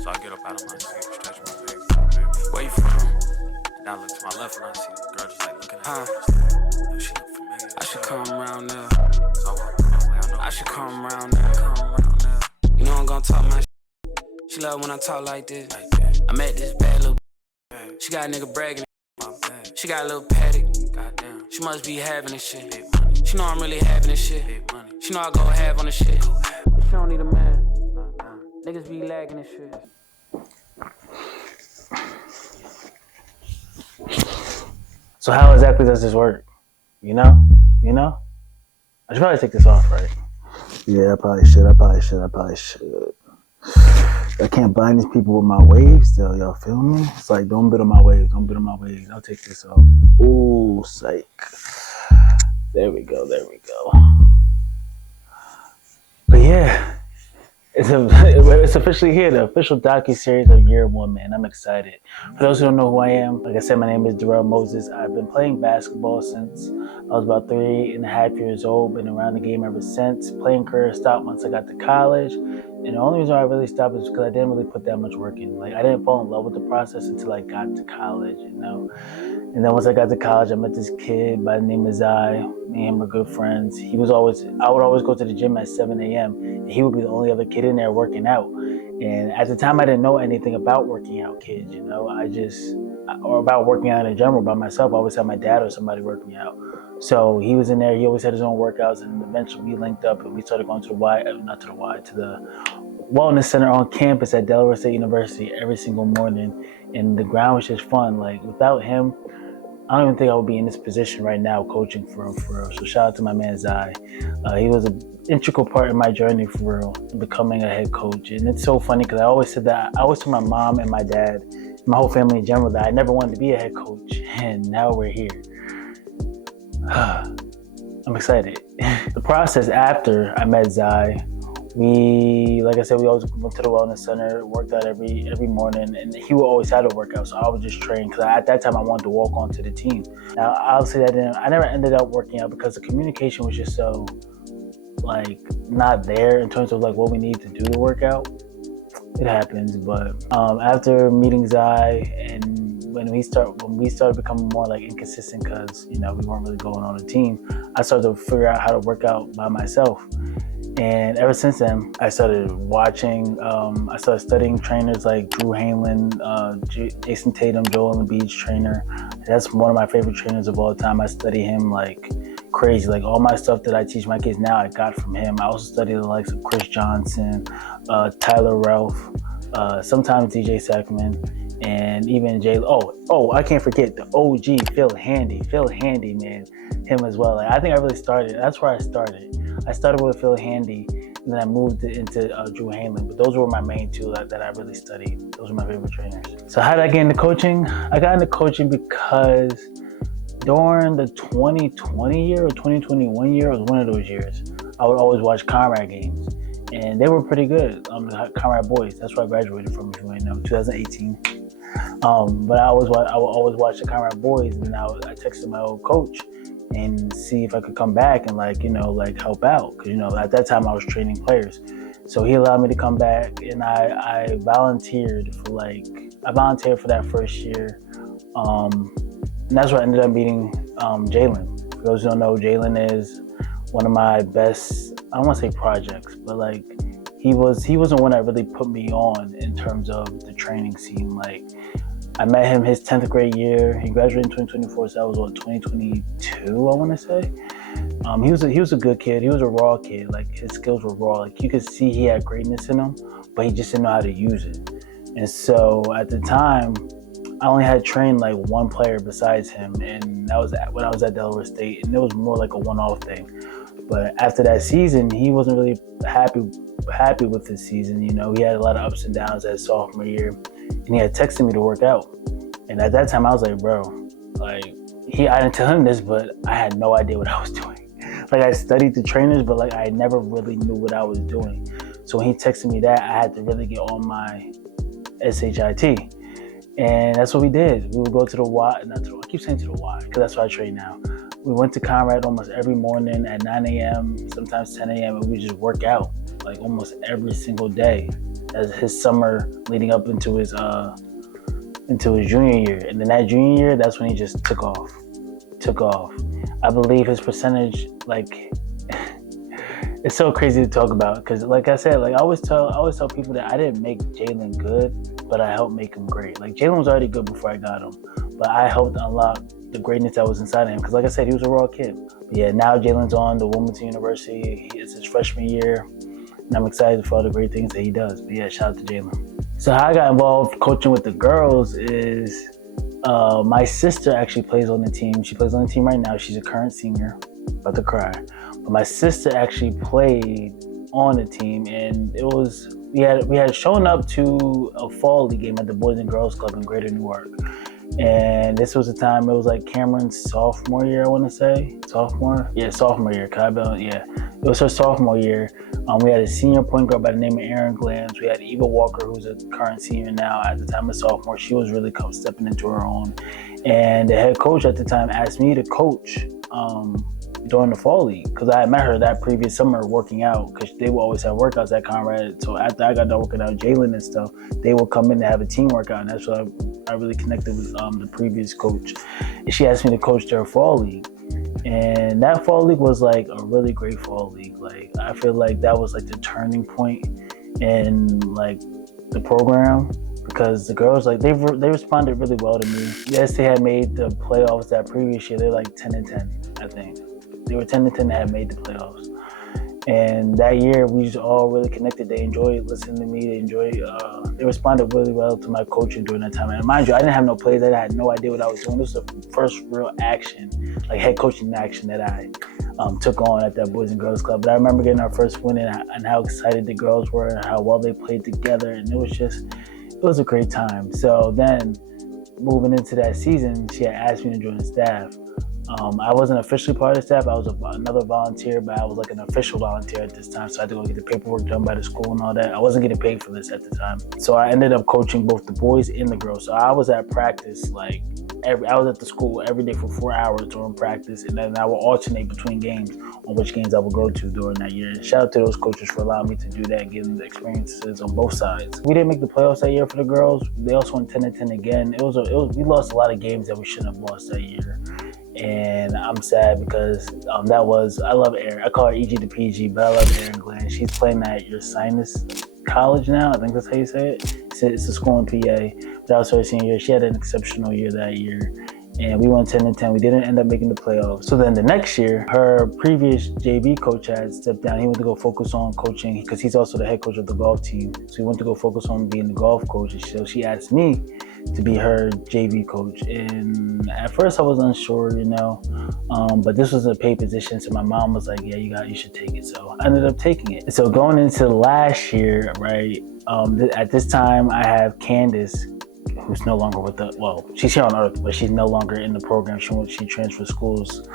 So I get up out of my seat, stretch my legs a little bit. Where you from? And I look to my left and I see the girl just like looking at me. Just like, yo, she look familiar. I should come around there. So I walk around, I was like, I know. I should come around there. You know I'm gonna talk my shit. She love when I talk like this. I met this bad little. She got a nigga bragging. She got a little paddock. Goddamn. She must be having this shit. Big money. She know I'm really having this shit. Big money. She know I go have on this shit. But she don't need a man. Niggas be lagging this shit. So how exactly does this work? You know? I should probably take this off, right? Yeah, I probably should. I can't bind these people with my waves though, y'all feel me? It's like, don't bid on my waves. I'll take this off. Ooh, psych. There we go. But yeah, it's officially here, the official docuseries of year one, man. I'm excited. For those who don't know who I am, like I said, my name is Darrell Moses. I've been playing basketball since I was about 3.5 years old. Been around the game ever since. Playing career stopped once I got to college. And the only reason I really stopped is because I didn't really put that much work in. Like, I didn't fall in love with the process until I got to college, you know? And then once I got to college, I met this kid by the name of Zai. Me and him were good friends. I would always go to the gym at 7 a.m. and he would be the only other kid in there working out. And at the time, I didn't know anything about working out kids, you know? Or about working out in general by myself. I always had my dad or somebody working me out. So he was in there, he always had his own workouts, and eventually we linked up and we started going to the wellness center on campus at Delaware State University every single morning. And the ground was just fun. Like, without him, I don't even think I would be in this position right now coaching for real. So shout out to my man Zai. He was an integral part in my journey for real, becoming a head coach. And it's so funny because I always told my mom and my dad, my whole family in general, that I never wanted to be a head coach. And now we're here. I'm excited. The process after I met Zai, like I said, we always went to the wellness center, worked out every morning, and he would always have to work out, so I would just train because at that time I wanted to walk onto the team. Now, obviously, I never ended up working out because the communication was just so, like, not there in terms of, like, what we need to do to work out. It happens, but after meeting Zai and when we started becoming more like inconsistent because, you know, we weren't really going on a team, I started to figure out how to work out by myself. And ever since then, I started watching, I started studying trainers like Drew Hanlon, Jason Tatum, Joel Embiid's trainer. That's one of my favorite trainers of all time. I study him like crazy. Like, all my stuff that I teach my kids now, I got from him. I also study the likes of Chris Johnson, Tyler Ralph, sometimes DJ Sackman, and even Jay. Oh, I can't forget the OG Phil Handy, man, him as well. Like, I think I really started. That's where I started. I started with Phil Handy, and then I moved into Drew Hanlon. But those were my main two that I really studied. Those were my favorite trainers. So how did I get into coaching? I got into coaching because during the 2020 year or 2021 year, it was one of those years, I would always watch Conrad games. And they were pretty good. The Conrad boys. That's where I graduated from, if you ain't know, 2018. But I would always watch the Conrad boys, and then I texted my old coach and see if I could come back and help out. Because, at that time I was training players. So he allowed me to come back, and I volunteered for that first year. And that's where I ended up meeting Jalen. For those who don't know, Jalen is one of my best, I don't want to say projects, but he was the one that really put me on in terms of the training scene. Like, I met him his 10th grade year. He graduated in 2024, so that was 2022, I want to say. He was a good kid. He was a raw kid. Like, his skills were raw. Like, you could see he had greatness in him, but he just didn't know how to use it. And so at the time, I only had trained like one player besides him, and that was when I was at Delaware State, and it was more like a one-off thing. But after that season, he wasn't really happy with his season. He had a lot of ups and downs that sophomore year, and he had texted me to work out. And at that time, I was like, bro, I didn't tell him this, but I had no idea what I was doing. Like, I studied the trainers, but I never really knew what I was doing. So when he texted me that, I had to really get on my SHIT. And that's what we did. We would go to the Y, I keep saying to the Y, because that's where I train now. We went to Conrad almost every morning at 9 a.m., sometimes 10 a.m., and we just work out, like, almost every single day. as his summer leading up into his junior year. And then that junior year, that's when he just took off. I believe his percentage, like, it's so crazy to talk about because, like I said, like I always tell people that I didn't make Jalen good, but I helped make him great. Like Jalen was already good before I got him, but I helped unlock the greatness that was inside of him because, like I said, he was a raw kid. But yeah, now Jalen's on to Wilmington University. It's his freshman year, and I'm excited for all the great things that he does. But yeah, shout out to Jalen. So how I got involved coaching with the girls is my sister actually plays on the team. She plays on the team right now. She's a current senior. About to cry. But my sister actually played on the team, and it was we had shown up to a fall league game at the Boys and Girls Club in Greater Newark. And this was the time, it was like Cameron's sophomore year, I want to say. Sophomore year. It was her sophomore year. We had a senior point guard by the name of Erin Glanz. We had Eva Walker, who's a current senior now. At the time of sophomore, she was really stepping into her own. And the head coach at the time asked me to coach during the fall league because I had met her that previous summer working out because they would always have workouts at Conrad. So after I got done working out Jalen and stuff, they would come in to have a team workout, and that's what I really connected with the previous coach. And she asked me to coach their fall league. And that fall league was like a really great fall league. Like I feel like that was like the turning point in like the program because the girls like they responded really well to me. Yes, they had made the playoffs that previous year. They're like 10-10, I think. They were 10-10 that had made the playoffs. And that year, we just all really connected. They enjoyed listening to me. They responded really well to my coaching during that time. And mind you, I didn't have no plays. I had no idea what I was doing. This was the first real action, like head coaching action that I took on at that Boys and Girls Club. But I remember getting our first win and how excited the girls were and how well they played together. And it was a great time. So then, moving into that season, she had asked me to join the staff. I wasn't officially part of the staff. I was another volunteer, but I was like an official volunteer at this time. So I had to go get the paperwork done by the school and all that. I wasn't getting paid for this at the time. So I ended up coaching both the boys and the girls. So I was at practice I was at the school every day for 4 hours during practice, and then I would alternate between games on which games I would go to during that year. And shout out to those coaches for allowing me to do that, getting the experiences on both sides. We didn't make the playoffs that year for the girls. They also went 10-10 again. We lost a lot of games that we shouldn't have lost that year. And I'm sad because I love Erin. I call her EG to PG, but I love Erin Glenn. She's playing at your Sinus College now. I think that's how you say it. It's a school in PA. But that was her senior year. She had an exceptional year that year. And we went 10-10. We didn't end up making the playoffs. So then the next year, her previous JV coach had stepped down. He went to go focus on coaching because he's also the head coach of the golf team. So he went to go focus on being the golf coach. And so she asked me to be her JV coach. And at first I was unsure, but this was a paid position. So my mom was like, yeah, you should take it. So I ended up taking it. So going into last year, right, at this time I have Candace, who's no longer she's here on Earth, but she's no longer in the program. She transferred schools.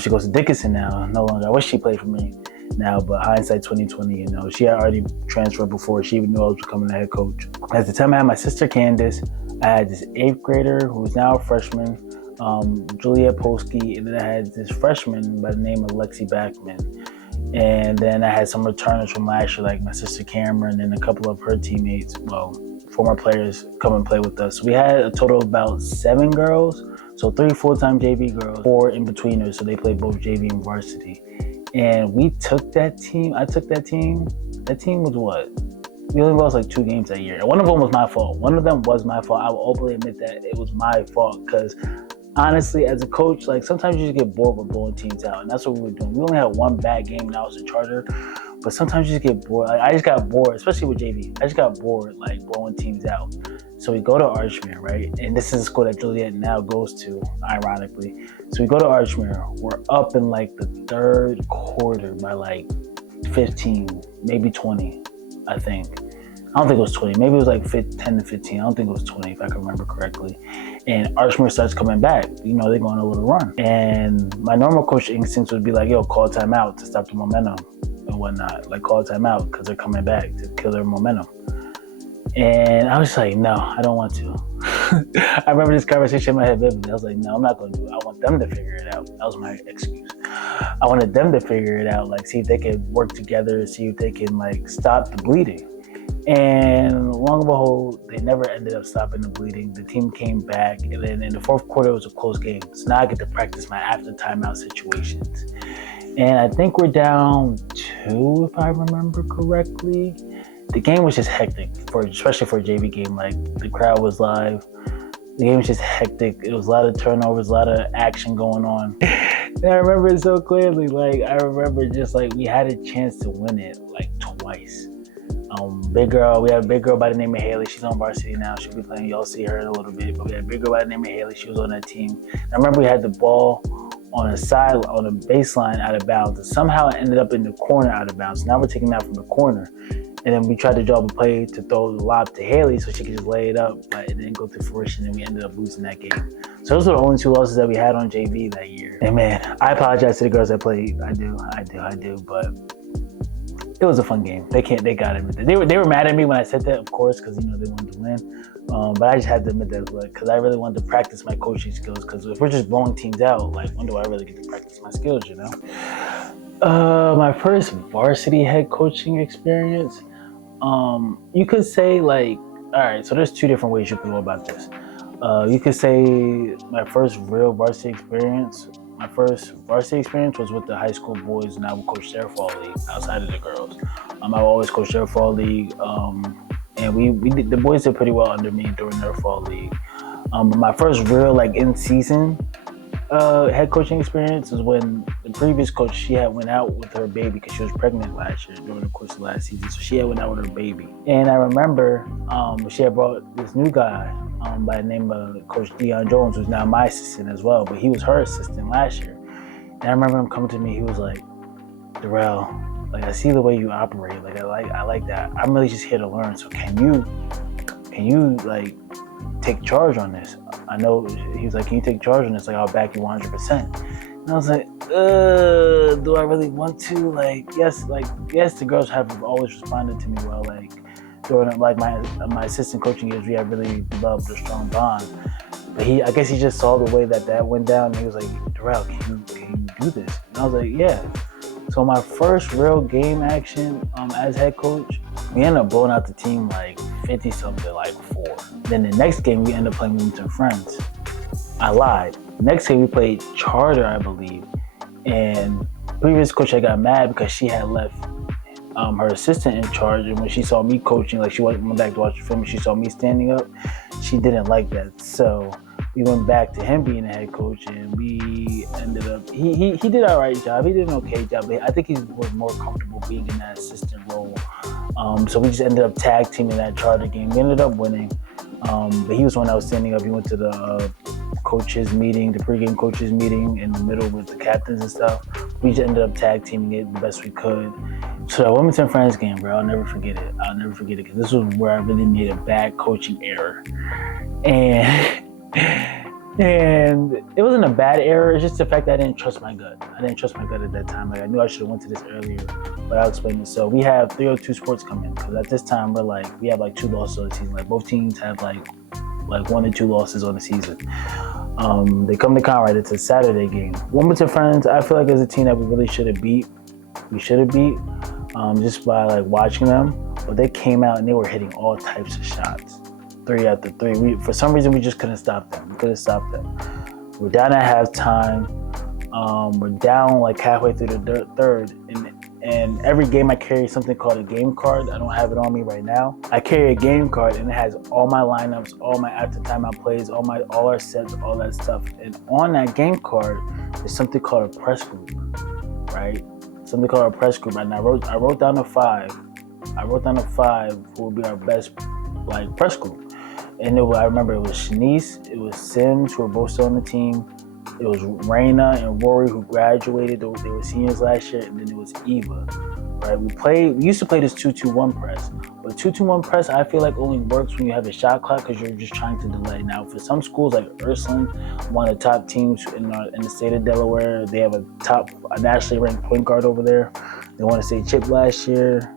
She goes to Dickinson now, no longer. I wish she played for me now, but hindsight 2020, she had already transferred before she even knew I was becoming the head coach. At the time I had my sister Candace, I had this 8th grader who's now a freshman, Juliet Polsky, and then I had this freshman by the name of Lexi Backman. And then I had some returners from last year, like my sister Cameron and a couple of her teammates, former players, come and play with us. We had a total of about 7 girls, so 3 full-time JV girls, 4 in-betweeners, so they played both JV and varsity. And we took that team. I took that team. That team was what? We only lost like 2 games that year. And one of them was my fault. I will openly admit that it was my fault because honestly, as a coach, like sometimes you just get bored with blowing teams out, and that's what we were doing. We only had 1 bad game, and that was a charter. But sometimes you just get bored. Like, I just got bored, especially with JV. I just got bored, like blowing teams out. So we go to Archmere, right? And this is a school that Juliet now goes to, ironically. So we go to Archmere. We're up in like the 3rd quarter by like 15, maybe 20, I think. I don't think it was 20. Maybe it was like 10 to 15. I don't think it was 20, if I can remember correctly. And Archmere starts coming back. They're going on a little run. And my normal coach instincts would be like, yo, call timeout to stop the momentum and whatnot. Like, call timeout because they're coming back to kill their momentum. And I was like, no, I don't want to. I remember this conversation in my head vividly. I was like, no, I'm not going to do it. I want them to figure it out. That was my excuse. I wanted them to figure it out, like see if they could work together, see if they can like stop the bleeding. And long and behold, they never ended up stopping the bleeding. The team came back, and then in the fourth quarter, it was a close game. So now I get to practice my after timeout situations. And I think we're down 2, if I remember correctly. The game was just hectic, especially for a JV game. Like, the crowd was live. The game was just hectic. It was a lot of turnovers, a lot of action going on. And I remember it so clearly. Like, I remember just like we had a chance to win it like twice. Big girl, we had a big girl by the name of Haley. She's on Varsity now. She'll be playing. Y'all see her in a little bit. But we had a big girl by the name of Haley. She was on that team. And I remember we had the ball on a baseline out of bounds. And somehow it ended up in the corner out of bounds. Now we're taking that from the corner. And then we tried to draw up a play to throw the lob to Haley so she could just lay it up, but it didn't go to fruition, and we ended up losing that game. So those were the only 2 losses that we had on JV that year. And man, I apologize to the girls that played. I do, but it was a fun game. They got it. They were mad at me when I said that, of course, because they wanted to win. But I just had to admit that, because I really wanted to practice my coaching skills. Because if we're just blowing teams out, like, when do I really get to practice my skills? My first varsity head coaching experience. You could say, like, all right, so there's 2 different ways you can go about this. You could say my first real varsity experience. My first varsity experience was with the high school boys, and I would coach their fall league outside of the girls. I would always coach their fall league, and the boys did pretty well under me during their fall league. But my first real, like, in-season head coaching experience is when the previous coach, she had went out with her baby because she was pregnant last year during the course of last season. So she had went out with her baby. And I remember she had brought this new guy by the name of Coach Dion Jones, who's now my assistant as well, but he was her assistant last year. And I remember him coming to me, he was like, Darrell, like, I see the way you operate. Like, I like that. I'm really just here to learn. So can you like take charge on this? I know, he was like, can you take charge on this? Like, I'll back you 100%. And I was like, do I really want to? Yes, the girls have always responded to me well. Like, during like my assistant coaching years, we have really developed a strong bond. But I guess he just saw the way that went down, and he was like, Darrell, can you do this? And I was like, yeah. So my first real game action as head coach, we ended up blowing out the team like 50-something, like 4. Then the next game, we ended up playing Wilmington Friends. I lied. Next game, we played Charter, I believe. And previous coach had got mad because she had left her assistant in charge. And when she saw me coaching, like, she went back to watch the film and she saw me standing up, she didn't like that. So we went back to him being the head coach, and we ended up, he did an all right job. He did an okay job, but I think he was more comfortable being in that assistant role. So we just ended up tag teaming that Charter game. We ended up winning, but he was the one that was standing up. He went to the coaches meeting, the pregame coaches meeting in the middle with the captains and stuff. We just ended up tag teaming it the best we could. So that Wilmington Friends game, bro, I'll never forget it, because this was where I really made a bad coaching error. And it wasn't a bad error. It's just the fact that I didn't trust my gut. I didn't trust my gut at that time. Like, I knew I should have went to this earlier, but I'll explain it. So we have 302 sports come in, because at this time we have like 2 losses on the season. Like, both teams have like 1 or 2 losses on the season. They come to Conrad. It's a Saturday game. Wilmington Friends, I feel like, is a team that we really should have beat. Just by like watching them. But they came out and they were hitting all types of shots. 3 after 3. For some reason, we just couldn't stop them. We're down at halftime. We're down like halfway through the third. And every game I carry something called a game card. I don't have it on me right now. I carry a game card, and it has all my lineups, all my after timeout plays, all our sets, all that stuff. And on that game card is something called a press group, right? Something called a press group. And I wrote down the 5. Who will be our best press group. And I remember it was Shanice, it was Sims, who were both still on the team. It was Raina and Rory, who graduated. They were seniors last year. And then it was Eva, right? We used to play this 2-2-1 press. But 2-2-1 press, I feel like, only works when you have a shot clock, because you're just trying to delay. Now, for some schools like Ursuline, one of the top teams in the state of Delaware, they have a nationally ranked point guard over there. They won a state chip last year.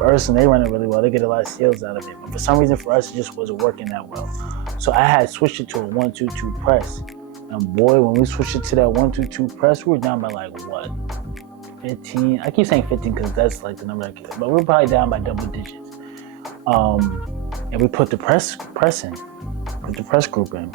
Ursuline, they run it really well. They get a lot of steals out of it. But for some reason, for us, it just wasn't working that well. So I had switched it to a 1-2-2 press. And boy, when we switched it to that 1-2-2 press, we were down by 15? I keep saying 15 because that's like the number I keep. But we're probably down by double digits. And we put the press in, put the press group in.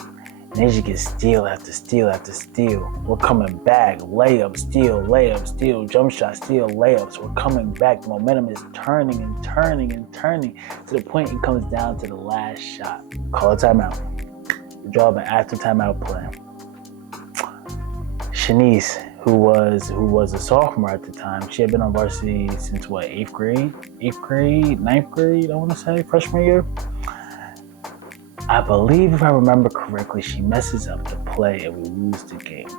And they just get steal after steal after steal. We're coming back, layup, steal, jump shot, steal, layups. We're coming back. The momentum is turning and turning and turning to the point it comes down to the last shot. Call a timeout. We draw up an after timeout play. Shanice, who was a sophomore at the time, she had been on varsity since what, 8th grade, 9th grade, I want to say, freshman year. I believe, if I remember correctly, she messes up the play and we lose the game.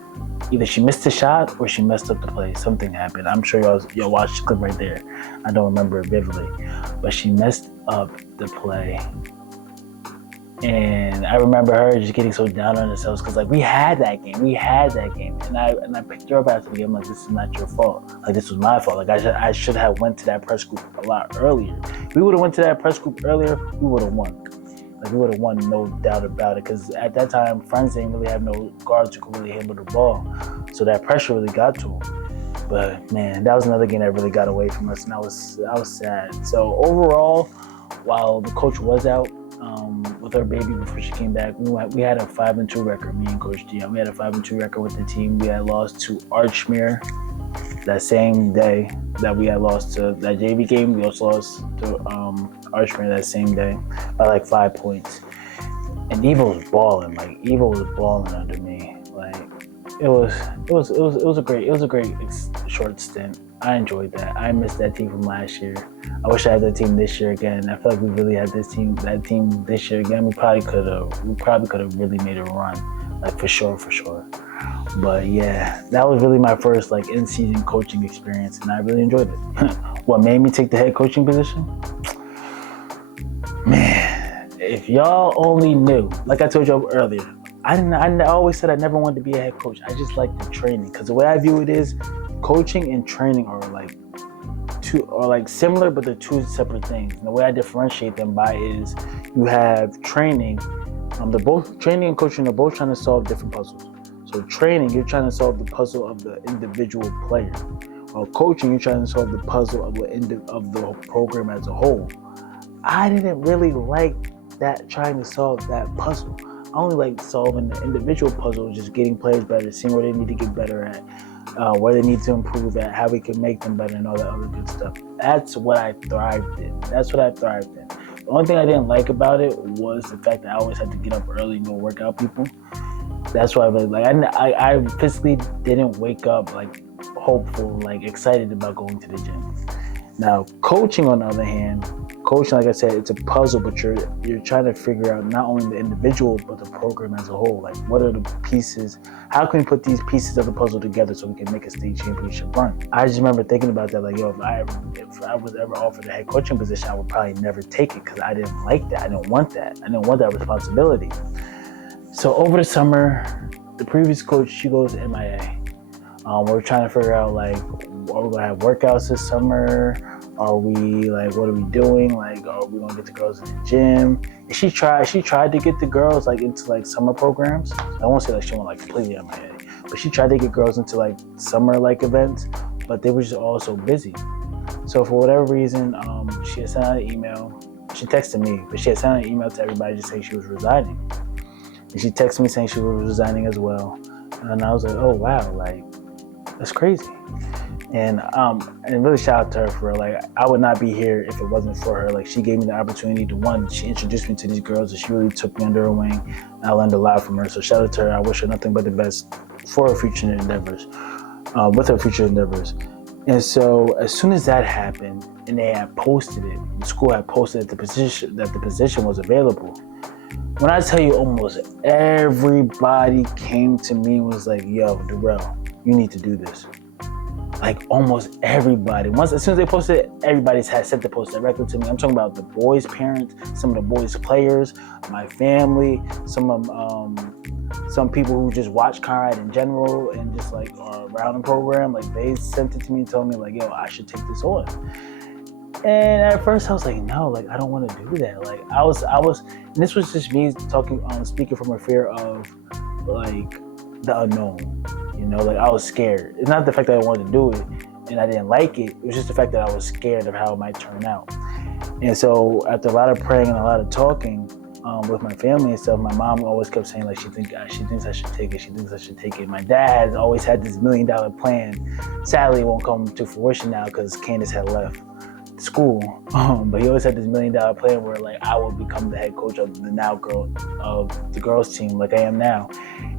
Either she missed the shot or she messed up the play. Something happened. I'm sure y'all watched the clip right there. I don't remember it vividly, but she messed up the play. And I remember her just getting so down on herself because we had that game, and I picked her up after the game like, this is not your fault, like this was my fault, like I should have went to that press group a lot earlier. If we would have went to that press group earlier, we would have won. We would have won, no doubt about it, because at that time, Friends didn't really have no guards who could really handle the ball. So that pressure really got to them. But man, that was another game that really got away from us, and I was sad. So overall, while the coach was out with her baby before she came back, we had a 5-2 record, me and Coach Dion. We had a 5-2 record with the team. We had lost to Archmere that same day that we had lost to that JV game. We also lost to Archmere that same day by 5 points. And Eva was balling. Eva was balling under me. It was a great short stint. I enjoyed that. I missed that team from last year. I wish I had that team this year again. I feel like we really had that team this year again. We probably could have really made a run, for sure. But yeah, that was really my first in-season coaching experience, and I really enjoyed it. What made me take the head coaching position? Man, if y'all only knew, like I told y'all earlier, I always said I never wanted to be a head coach. I just like the training, because the way I view it is, coaching and training are similar, but they're two separate things. And the way I differentiate them by is, you have training. They're both, training and coaching are both trying to solve different puzzles. So training, you're trying to solve the puzzle of the individual player. While coaching, you're trying to solve the puzzle of the program as a whole. I didn't really like that, trying to solve that puzzle. I only like solving the individual puzzle, just getting players better, seeing where they need to get better at, where they need to improve at, how we can make them better, and all that other good stuff. That's what I thrived in. The only thing I didn't like about it was the fact that I always had to get up early and go work out people. That's why I physically didn't wake up hopeful, excited about going to the gym. Now, coaching on the other hand, like I said, it's a puzzle, but you're trying to figure out not only the individual, but the program as a whole. What are the pieces? How can we put these pieces of the puzzle together so we can make a state championship run? I just remember thinking about that, if I was ever offered a head coaching position, I would probably never take it, because I didn't like that. I didn't want that. I didn't want that responsibility. So over the summer, the previous coach, she goes MIA. We're trying to figure out, are we going to have workouts this summer? Are we, what are we doing? Are we going to get the girls in the gym? And she tried to get the girls, into, summer programs. I won't say, she went, completely MIA. But she tried to get girls into, summer, events. But they were just all so busy. So for whatever reason, she had sent out an email. She texted me, but she had sent out an email to everybody just saying she was resigning. And she texted me saying she was resigning as well. And I was like, oh, wow, that's crazy. And really shout out to her for her. I would not be here if it wasn't for her. She gave me the opportunity to, one, she introduced me to these girls, and she really took me under her wing. And I learned a lot from her. So shout out to her. I wish her nothing but the best for her future endeavors, with her future endeavors. And so as soon as that happened, and they had posted it, the school had posted that the position was available. When I tell you, almost everybody came to me and was like, yo, Darrell, you need to do this. Almost everybody. As soon as they posted it, everybody had sent the post directly to me. I'm talking about the boys' parents, some of the boys' players, my family, some people who just watch Conrad in general and just are around the program. They sent it to me and told me yo, I should take this on. And at first I was like, no, I don't want to do that. I was, and this was just me speaking from a fear of the unknown. I was scared. It's not the fact that I wanted to do it and I didn't like it. It was just the fact that I was scared of how it might turn out. And so after a lot of praying and a lot of talking with my family and stuff, my mom always kept saying like she thinks I should take it. She thinks I should take it. My dad has always had this $1 million plan. Sadly, it won't come to fruition now because Candace had left school. But he always had this $1 million plan where like I would become the head coach of the girls team like I am now.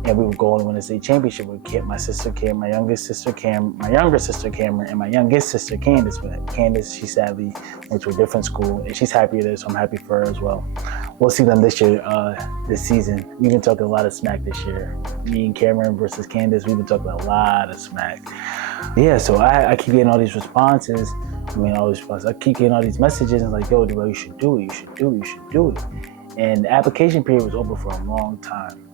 And we would go on to win a state championship with my sister Cam, my younger sister Cameron, and my youngest sister Candace. But Candace, she sadly went to a different school, and she's happier there, so I'm happy for her as well. We'll see them this year, this season. We've been talking a lot of smack this year. Me and Cameron versus Candace, we've been talking a lot of smack. Yeah, so I keep getting all these responses. I keep getting all these messages and like, yo, bro, you should do it. You should do it. And the application period was open for a long time.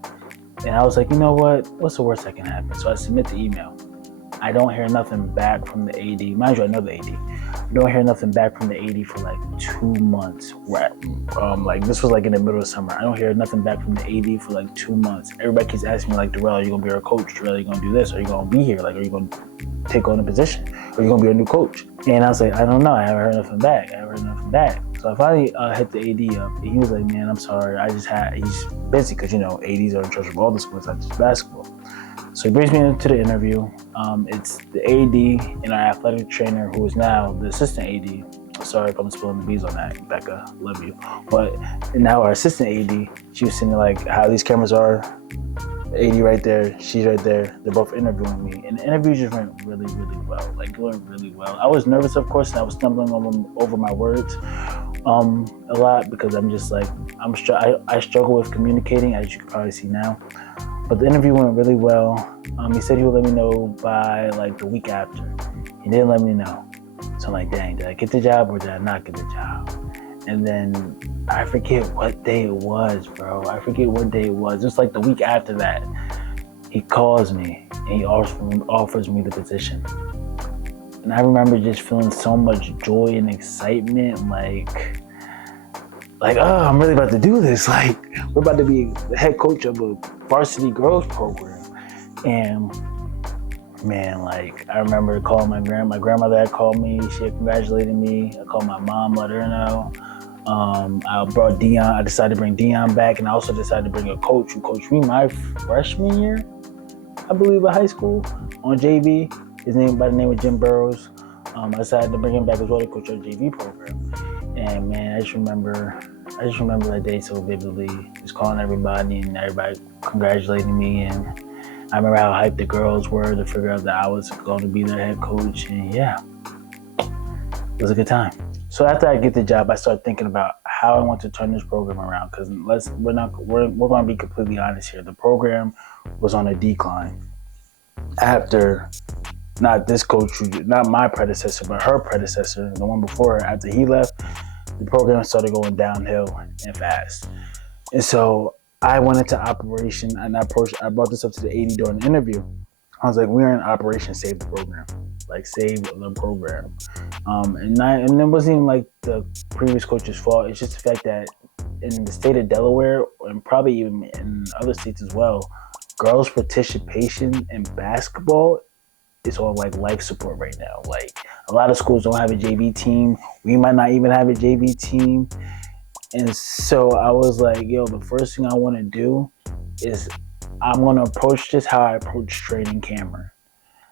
And I was like, you know what? What's the worst that can happen? So I submit the email. I don't hear nothing back from the AD. Mind you, I know the AD. I don't hear nothing back from the AD for like 2 months. Like this was like in the middle of summer. I don't hear nothing back from the AD for like 2 months. Everybody keeps asking me like, Darrell, are you gonna be our coach? Darrell, are you gonna do this? Are you gonna be here? Like, are you gonna take on a position? Are you gonna be a new coach? And I was like, I don't know. I haven't heard nothing back. So I finally hit the AD up, and he was like, man, I'm sorry. He's busy because, you know, ADs are in charge of all the sports, not just basketball. So he brings me into the interview. It's the AD and our athletic trainer, who is now the assistant AD. Sorry if I'm spilling the beans on that, Becca, love you. But now our assistant AD, she was saying like how these cameras are. The AD right there, she's right there. They're both interviewing me. And the interview just went really, really well. Like, it went really well. I was nervous, of course, and I was stumbling over my words a lot because I'm just like, I struggle with communicating, as you can probably see now. But the interview went really well. He said he would let me know by like the week after. He didn't let me know. So I'm like, dang, did I get the job or did I not get the job? And then I forget what day it was, bro. Just like the week after that, he calls me and he offers me the position. And I remember just feeling so much joy and excitement, like, oh, I'm really about to do this. Like, we're about to be the head coach of a varsity girls program. And man, like, I remember calling my grandmother had called me. She had congratulated me. I called my mom, let her know. I brought Dion. I decided to bring Dion back, and I also decided to bring a coach who coached me my freshman year, I believe, at high school on JV. His name by the name of Jim Burrows. I decided to bring him back as well to coach our JV program. And man, I just remember that day so vividly. Just calling everybody and everybody congratulating me, and I remember how hyped the girls were to figure out that I was going to be their head coach. And yeah, it was a good time. So after I get the job, I start thinking about how I want to turn this program around. Because we're going to be completely honest here. The program was on a decline after not this coach, not my predecessor, but her predecessor, the one before her. After he left, the program started going downhill and fast. And so I went into operation, and I brought this up to the AD during the interview. I was like, we're in Operation Save the Program. Like, save the program. And it wasn't even like the previous coach's fault. It's just the fact that in the state of Delaware, and probably even in other states as well, girls' participation in basketball is on like life support right now. Like, a lot of schools don't have a JV team. We might not even have a JV team. And so I was like, yo, the first thing I want to do is I'm going to approach this how I approach training Cameron.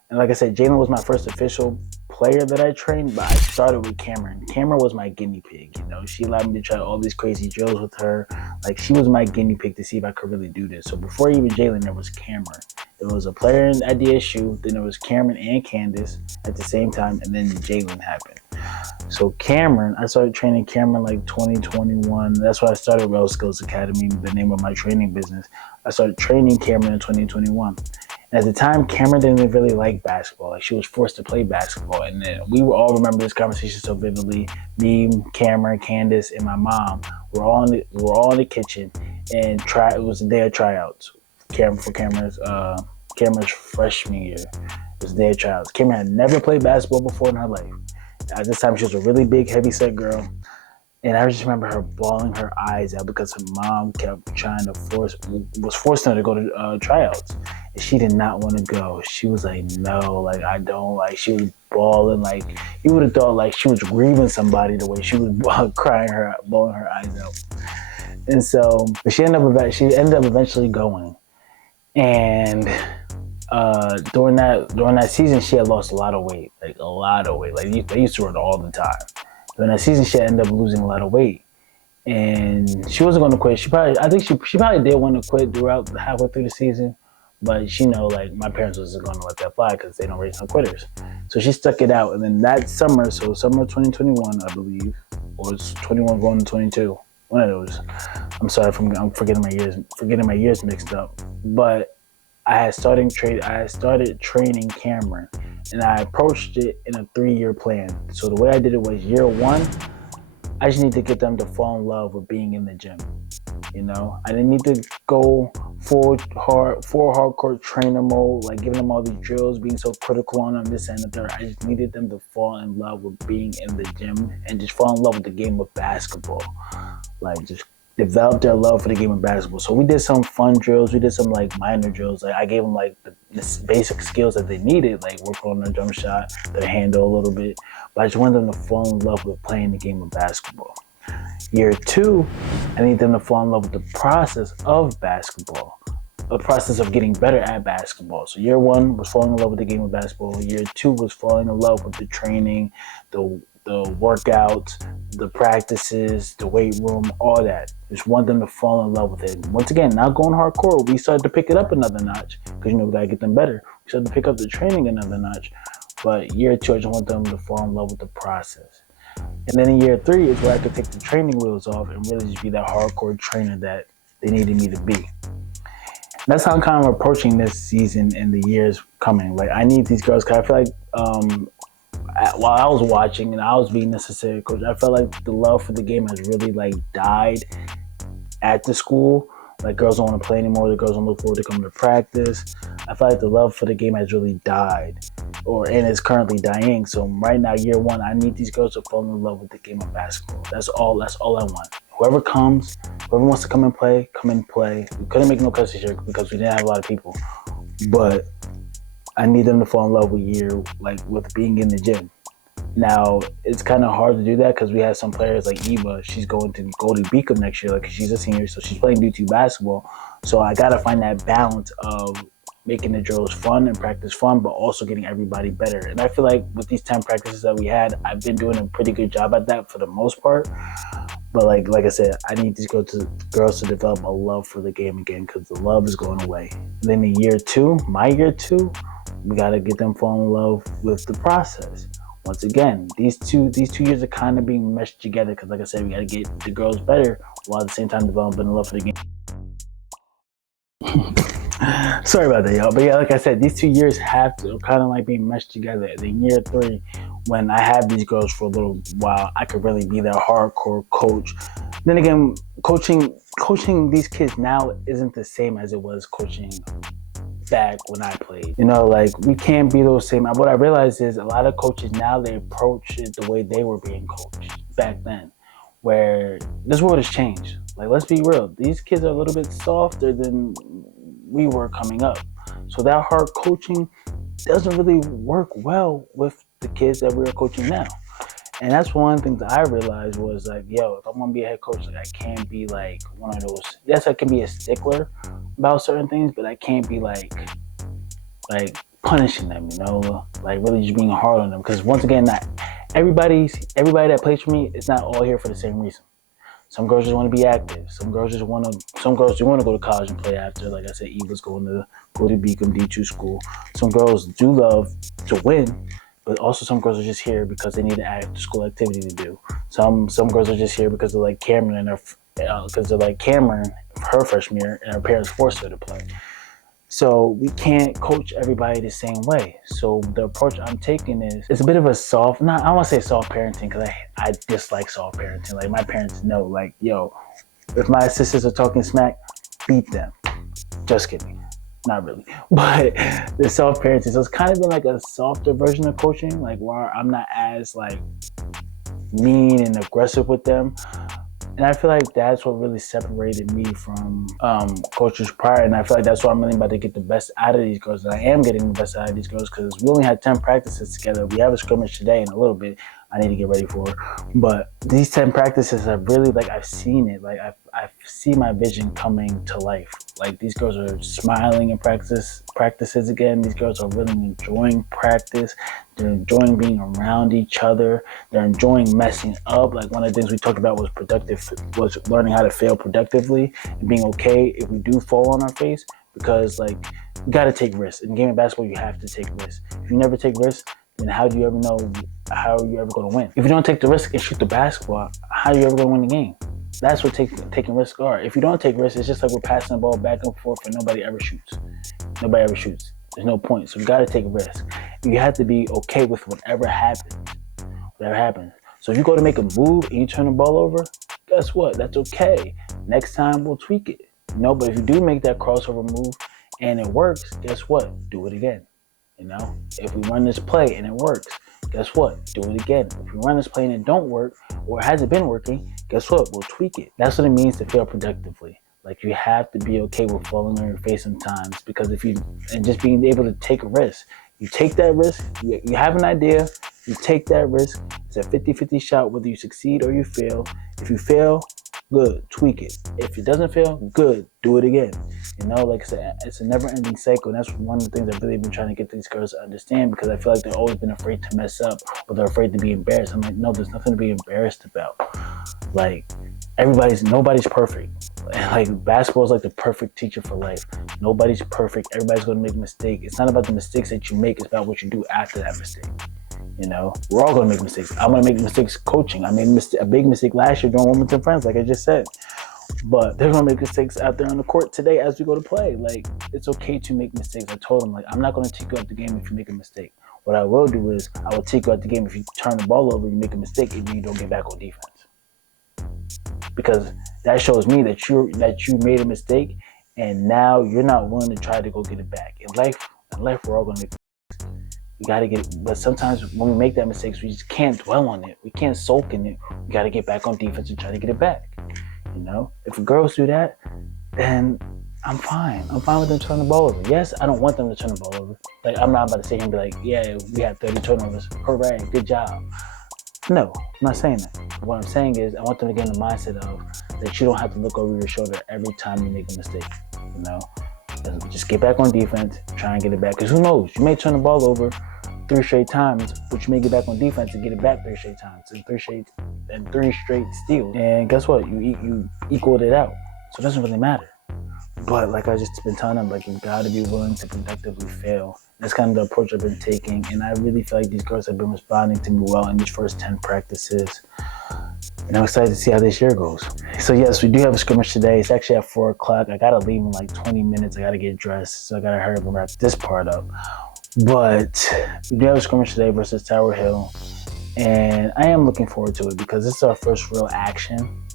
And like I said, Jalen was my first official player that I trained, but I started with Cameron. Cameron was my guinea pig, you know. She allowed me to try all these crazy drills with her. Like, she was my guinea pig to see if I could really do this. So before even Jalen, there was Cameron. There was a player at DSU, then there was Cameron and Candace at the same time, and then Jalen happened. So Cameron, I started training Cameron like 2021. That's why I started Well Skills Academy, the name of my training business. I started training Cameron in 2021. And at the time, Cameron didn't really like basketball. Like, she was forced to play basketball. And then we all remember this conversation so vividly. Me, Cameron, Candace, and my mom were all in the kitchen, and it was the day of tryouts. Cameron's freshman year. It was the day of tryouts. Cameron had never played basketball before in her life. At this time, she was a really big, heavy-set girl. And I just remember her bawling her eyes out because her mom kept was forcing her to go to tryouts. And she did not want to go. She was like, no, like, I don't. Like, she was bawling. Like, you would have thought, like, she was grieving somebody the way she was crying bawling her eyes out. And so she ended up eventually going. And during that season, she had lost a lot of weight. Like, a lot of weight. Like, they used to run all the time. During that season, she ended up losing a lot of weight. And she wasn't going to quit. She probably did want to quit throughout halfway through the season, but she know, like, my parents wasn't going to let that fly because they don't raise no quitters. So she stuck it out. And then that summer, so summer 2021, I believe, or it's 21 going to 22, one of those. I'm sorry if I'm forgetting my years mixed up. But I had started training Cameron, and I approached it in a 3-year plan. So the way I did it was, year one, I just need to get them to fall in love with being in the gym. You know, I didn't need to go full hardcore trainer mode, like giving them all these drills, being so critical on them, this and the third. I just needed them to fall in love with being in the gym and just fall in love with the game of basketball. Like, just develop their love for the game of basketball. So we did some fun drills. We did some, like, minor drills. Like, I gave them, like, the basic skills that they needed, like work on their jump shot, their handle a little bit. But I just wanted them to fall in love with playing the game of basketball. Year two, I need them to fall in love with the process of basketball, the process of getting better at basketball. So year one was falling in love with the game of basketball. Year two was falling in love with the training, the workouts, the practices, the weight room, all that. Just want them to fall in love with it. Once again, not going hardcore. We started to pick it up another notch because, you know, we got to get them better. We started to pick up the training another notch. But year two, I just want them to fall in love with the process. And then in year three is where I could take the training wheels off and really just be that hardcore trainer that they needed me to be. That's how I'm kind of approaching this season and the years coming. Like, I need these girls, because I feel like while I was watching and I was being necessary coach, I felt like the love for the game has really, like, died at the school. Like, girls don't want to play anymore. The girls don't look forward to coming to practice. I feel like the love for the game has really died, and is currently dying. So right now, year one, I need these girls to fall in love with the game of basketball. That's all I want. Whoever wants to come and play, come and play. We couldn't make no cuts this year because we didn't have a lot of people. But I need them to fall in love with being in the gym. Now, it's kind of hard to do that because we have some players like Eva. She's going to go to Beacom next year, like, she's a senior, so she's playing D2 basketball. So I got to find that balance of making the drills fun and practice fun, but also getting everybody better. And I feel like with these 10 practices that we had, I've been doing a pretty good job at that for the most part. But like I said, I need these girls to develop a love for the game again, because the love is going away. And then in my year two, we got to get them fall in love with the process. Once again, these two years are kind of being meshed together because, like I said, we got to get the girls better while at the same time developing a love for the game. Sorry about that, y'all. But yeah, like I said, these 2 years have to kind of like being meshed together. And in year three, when I have these girls for a little while, I could really be their hardcore coach. Then again, coaching these kids now isn't the same as it was coaching back when I played. You know, like, we can't be those same. What I realized is a lot of coaches now, they approach it the way they were being coached back then, where this world has changed. Like, let's be real. These kids are a little bit softer than we were coming up. So that hard coaching doesn't really work well with the kids that we're coaching now. And that's one thing that I realized was, like, yo, if I'm going to be a head coach, like, I can't be like one of those. Yes, I can be a stickler about certain things, but I can't be like punishing them, you know, like really just being hard on them. Because once again, not everybody that plays for me is not all here for the same reason. Some girls just want to be active. Some girls do want to go to college and play after. Like I said, Eva's go to Beacom D2 school. Some girls do love to win, but also some girls are just here because they need an after school activity to do. Some girls are just here because they're like Cameron her freshman year, and her parents forced her to play. So we can't coach everybody the same way. So the approach I'm taking is, it's a bit of a soft, I don't want to say soft parenting, because I dislike soft parenting. Like, my parents know, like, yo, if my sisters are talking smack, beat them. Just kidding. Not really. But the soft parenting, so it's kind of been like a softer version of coaching, like, where I'm not as like mean and aggressive with them. And I feel like that's what really separated me from coaches prior. And I feel like that's why I'm really about to get the best out of these girls. And I am getting the best out of these girls because we only had 10 practices together. We have a scrimmage today in a little bit. I need to get ready for it. But these 10 practices have really, like, I've seen it. Like, I see my vision coming to life. Like, these girls are smiling in practices again. These girls are really enjoying practice. They're enjoying being around each other. They're enjoying messing up. Like, one of the things we talked about was learning how to fail productively and being okay if we do fall on our face, because, like, you got to take risks. In game of basketball, you have to take risks. If you never take risks, then how do you ever know how you're ever going to win? If you don't take the risk and shoot the basketball, how are you ever going to win the game? That's what taking risks are. If you don't take risks, it's just like we're passing the ball back and forth and nobody ever shoots. Nobody ever shoots. There's no point. So you got to take a risk. You have to be okay with whatever happens. Whatever happens. So if you go to make a move and you turn the ball over, guess what? That's okay. Next time we'll tweak it. But if you do make that crossover move and it works, guess what? Do it again. If we run this play and it works, guess what? Do it again. If we run this play and it don't work, or it hasn't been working, guess what? We'll tweak it. That's what it means to fail productively. Like, you have to be okay with falling on your face sometimes, because and just being able to take a risk. You take that risk, you have an idea, you take that risk. It's a 50-50 shot whether you succeed or you fail. If you fail, good, tweak it. If it doesn't fail, good, do it again. Like I said, it's a never-ending cycle, and that's one of the things I've really been trying to get these girls to understand, because I feel like they've always been afraid to mess up, or they're afraid to be embarrassed. I'm like, no, there's nothing to be embarrassed about. Like, nobody's perfect. And, like, basketball is like the perfect teacher for life. Nobody's perfect. Everybody's going to make a mistake. It's not about the mistakes that you make. It's about what you do after that mistake. We're all going to make mistakes. I'm going to make mistakes coaching. I made a big mistake last year during Wilmington Friends, like I just said. But they're going to make mistakes out there on the court today as we go to play. Like, it's okay to make mistakes. I told them, like, I'm not going to take you out the game if you make a mistake. What I will do is I will take you out the game if you turn the ball over, you make a mistake, and you don't get back on defense. Because that shows me that you made a mistake, and now you're not willing to try to go get it back. In life, we're all going to make mistakes. We got to get it. But sometimes when we make that mistake, we just can't dwell on it. We can't sulk in it. We got to get back on defense and try to get it back. If girls do that, then I'm fine. I'm fine with them turning the ball over. Yes, I don't want them to turn the ball over. Like, I'm not about to sit here and be like, yeah, we had 30 turnovers. Hooray, good job. No, I'm not saying that. What I'm saying is I want them to get in the mindset of that you don't have to look over your shoulder every time you make a mistake. Just get back on defense, try and get it back. Because who knows? You may turn the ball over 3 straight times, but you may get back on defense and get it back 3 straight times and 3 straight steals. And guess what? You equaled it out. So it doesn't really matter. But like I just been telling them, like, you got to be willing to productively fail. That's kind of the approach I've been taking, and I really feel like these girls have been responding to me well in these first 10 practices. And I'm excited to see how this year goes. So yes, we do have a scrimmage today. It's actually at 4 o'clock. I gotta leave in like 20 minutes. I gotta get dressed, so I gotta hurry up and wrap this part up. But we do have a scrimmage today versus Tower Hill, and I am looking forward to it because this is our first real action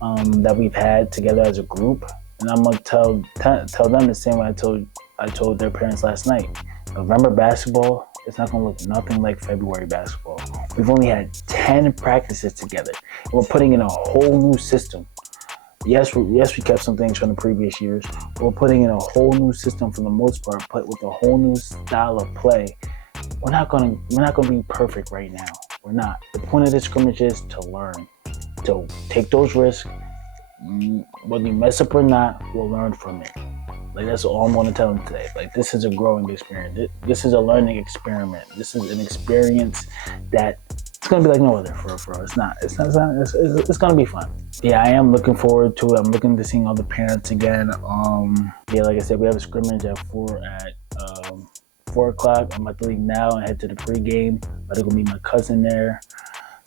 that we've had together as a group. And I'm gonna tell them the same way I told their parents last night. November basketball, it's not gonna look nothing like February basketball. We've only had 10 practices together. And we're putting in a whole new system. Yes, we kept some things from the previous years, but we're putting in a whole new system for the most part, but with a whole new style of play. We're not gonna be perfect right now. We're not. The point of this scrimmage is to learn, to take those risks. Whether you mess up or not, we'll learn from it. Like, that's all I'm going to tell them today. Like, this is a growing experience. This is a learning experiment. This is an experience that it's going to be like no other for us. It's going to be fun. Yeah, I am looking forward to it. I'm looking to seeing all the parents again. Like I said, we have a scrimmage at 4 o'clock. I'm about to leave now and head to the pregame. I'm about to go meet my cousin there.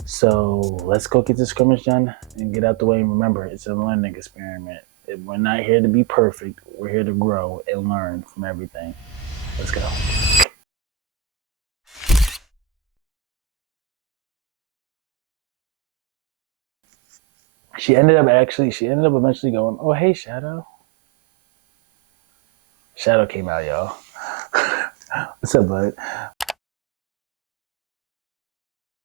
So let's go get the scrimmage done and get out the way. And remember, it's a learning experiment. We're not here to be perfect. We're here to grow and learn from everything. Let's go. She ended up eventually going, oh, hey, Shadow. Shadow came out, y'all. What's up, bud?